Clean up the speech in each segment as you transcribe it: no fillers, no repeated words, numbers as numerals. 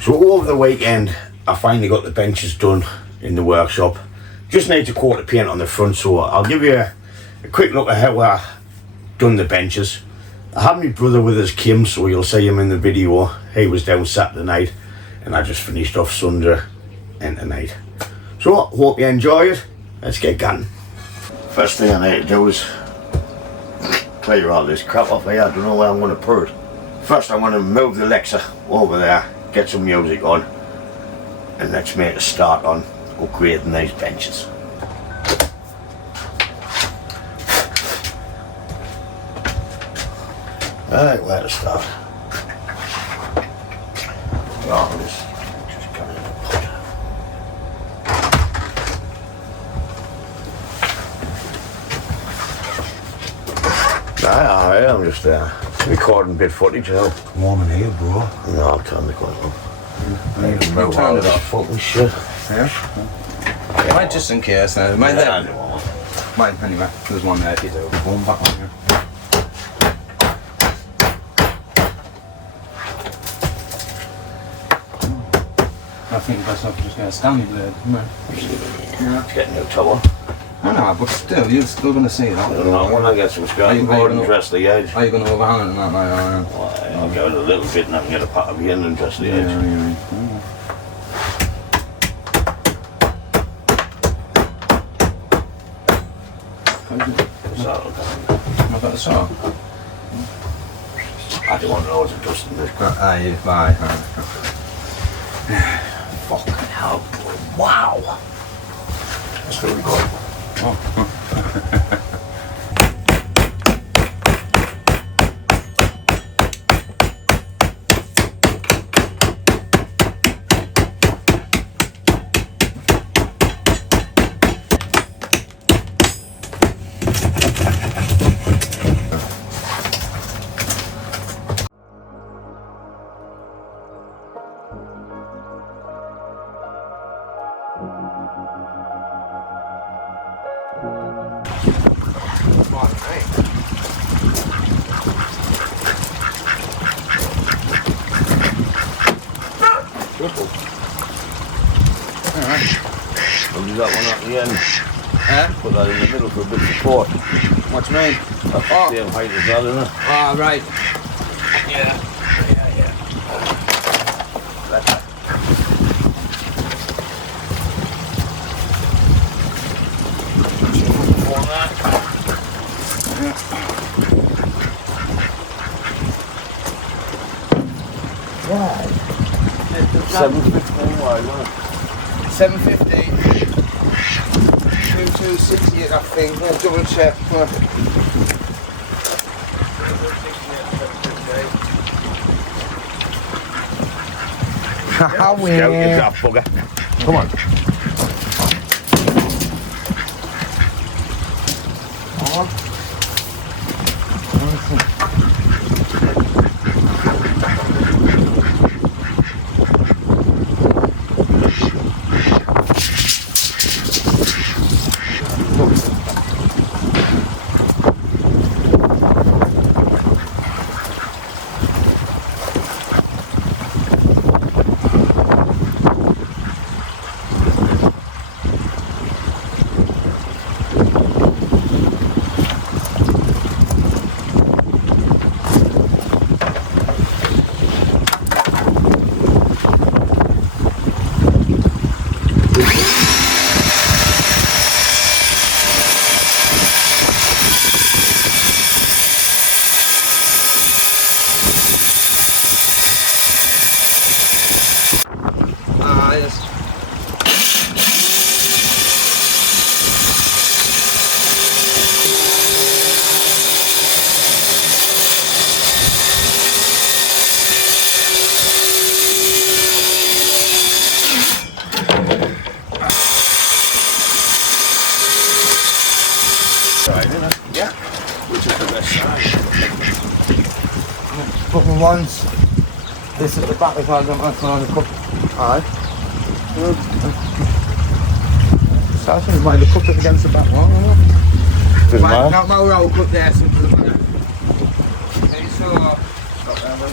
So over the weekend I finally got the benches done in the workshop. Just need to coat the paint on the front, so I'll give you a quick look at how I done the benches. I had my brother with us, Kim, so you'll see him in the video. He was down Saturday night and I just finished off Sunday and tonight. So hope you enjoy it. Let's get going. First thing I need to do is clear all this crap off here. I don't know where I'm going to put it. First I'm going to move the Alexa over there, get some music on, and let's make a start on upgrading these benches. Right, where to start? Oh, this just got in the pot. Alright, I'm just recording bit footage now. Warm in here, bro. No, I'll turn the gun on. You turned it off. Fucking shit. Yeah? Might just in case now. Mine there. Mine, anyway. There's one there if you do. One back on here. I think that's not just gonna stand blade, isn't it? Yeah. It's getting no trouble. I know, but still, you're still gonna see that. I don't know, when I get some skirting board and dress the edge. Are you gonna overhang it in that night? Well, I'll give it a little bit and I can get a pot of the end and dress the edge. Yeah. I've got the saw. I don't want loads of dust in this. Aye, bye. Fucking hell, boy. Wow. That's really good. I'll do that one at the end. Put that in the middle for a bit of support. What do you mean? That's the same height as that, isn't it? Ah, right. Yeah. That's it. On that. Wide. 715 wide, wasn't it? 750. 2268, I think. Let's double check. Scout yourself, bugger. Come on. Yeah. Which is the best side? Couple ones. This is the back if I got my phone. Alright. So I think might look up against the back one. Doesn't matter. Not my roll cut there, so it doesn't matter. Okay, so stop there, bud.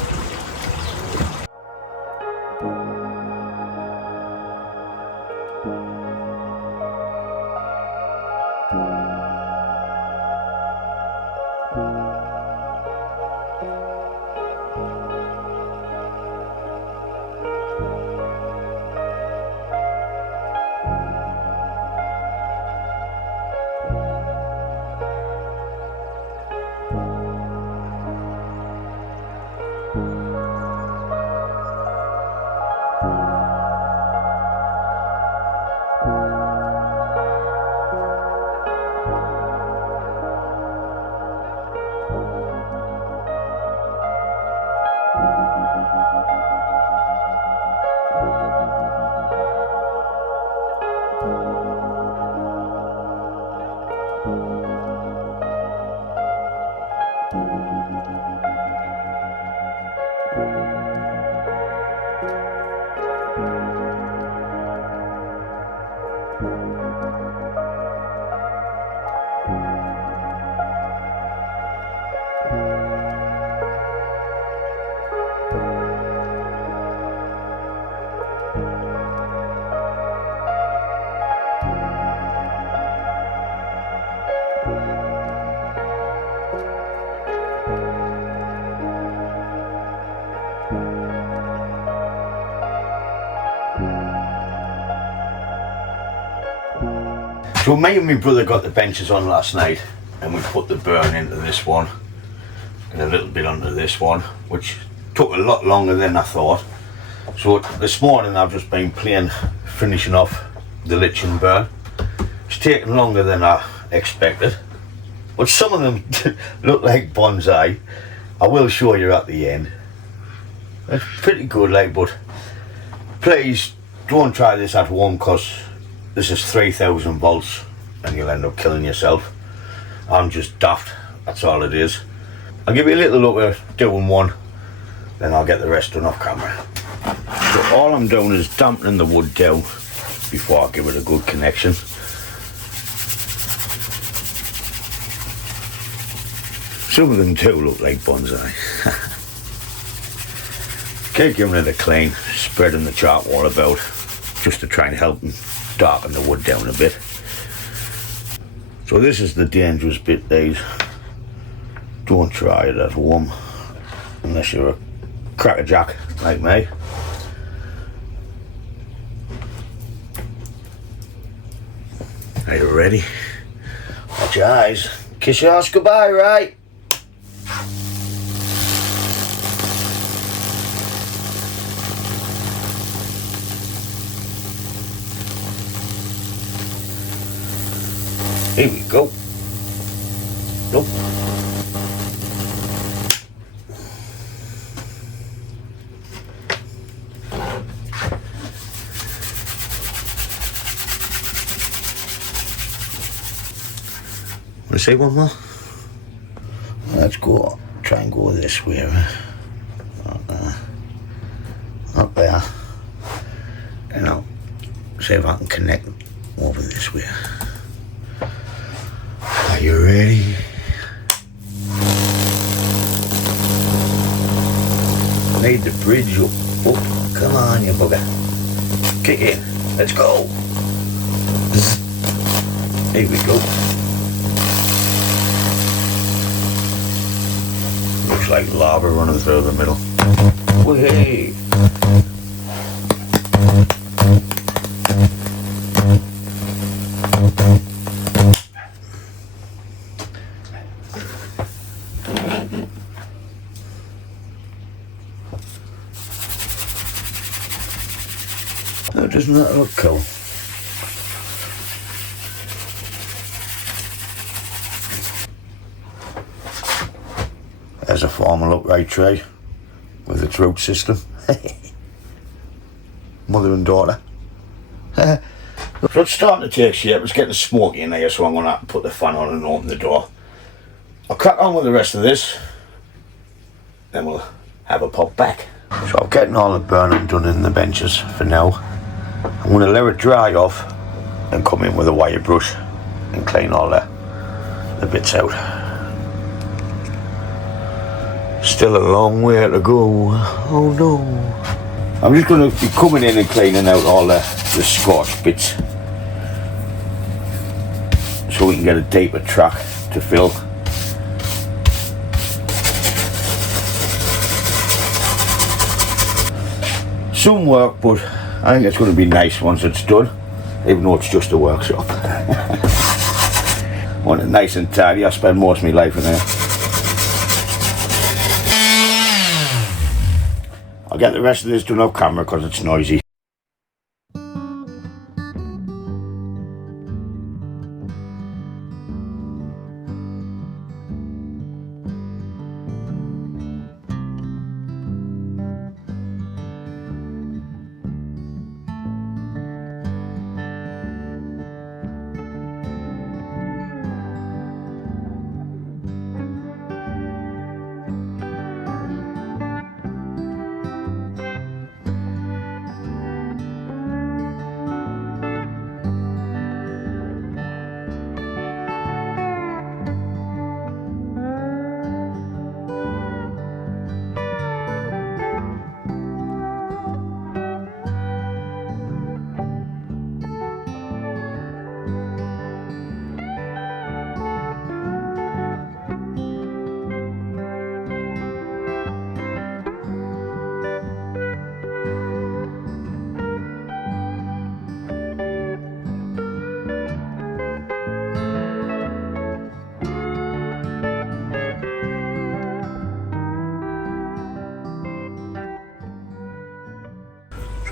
So me and my brother got the benches on last night, and we put the burn into this one and a little bit onto this one, which took a lot longer than I thought. So this morning I've just been finishing off the Lichtenberg. It's taken longer than I expected, but some of them look like bonsai. I will show you at the end. It's pretty good, like, but please don't try this at home, because this is 3,000 volts and you'll end up killing yourself. I'm just daft, that's all it is. I'll give you a little look at doing one, then I'll get the rest done off camera. So all I'm doing is dampening the wood down before I give it a good connection. Some of them do look like bonsai. Keep giving it a clean, spreading the charcoal about, just to try and help them darken the wood down a bit. So this is the dangerous bit, these. Don't try it at home unless you're a crackerjack like me. Are you ready? Watch your eyes. Kiss your ass goodbye, right? Here we go. Nope. Want to say one more? Let's go. Try and go this way. Up there. And I'll see if I can connect over this way. Are you ready? Need the bridge up. Oh, come on, you bugger. Kick in. Let's go. Here we go. Looks like lava running through the middle. Way. Oh, doesn't that look cool? There's a formal upright tree with its root system. Mother and daughter. So it's starting to take shape. It's getting smoky in here, so I'm going to have to put the fan on and open the door. I'll crack on with the rest of this, then we'll have a pop back. So I'm getting all the burning done in the benches for now. I'm going to let it dry off and come in with a wire brush and clean all the bits out. Still a long way to go. Oh no. I'm just going to be coming in and cleaning out all the scorched bits so we can get a deeper track to fill. Some work, but I think it's going to be nice once it's done, even though it's just a workshop. Want it nice and tidy. I spend most of my life in there. I'll get the rest of this done off camera because it's noisy.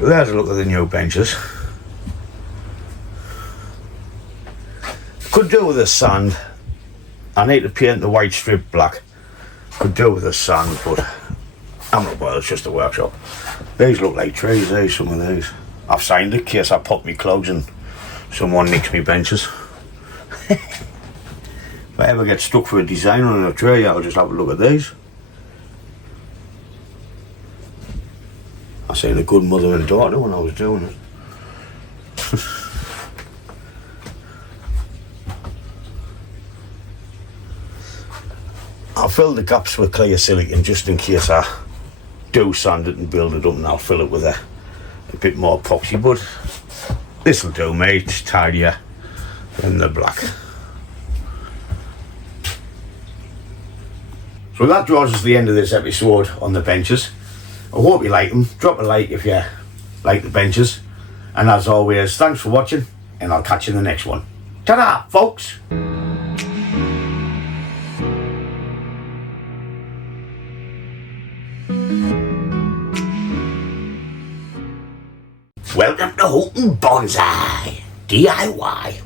So there's a look at the new benches. Could do with the sand. I need to paint the white strip black. Could do with the sand, but I'm not bothered, it's just a workshop. These look like trees, some of these. I've signed it in case I pop my clogs and someone nicks me benches. If I ever get stuck for a design on a tree, I'll just have a look at these. I seen a good mother and daughter when I was doing it. I'll fill the gaps with clear silicone just in case I do sand it and build it up, and I'll fill it with a bit more epoxy, but this'll do, mate. It's tidier than the black. So that draws us to the end of this episode on the benches. I hope you like them. Drop a like if you like the benches. And as always, thanks for watching, and I'll catch you in the next one. Ta-da, folks! Welcome to Houghton Bonsai DIY.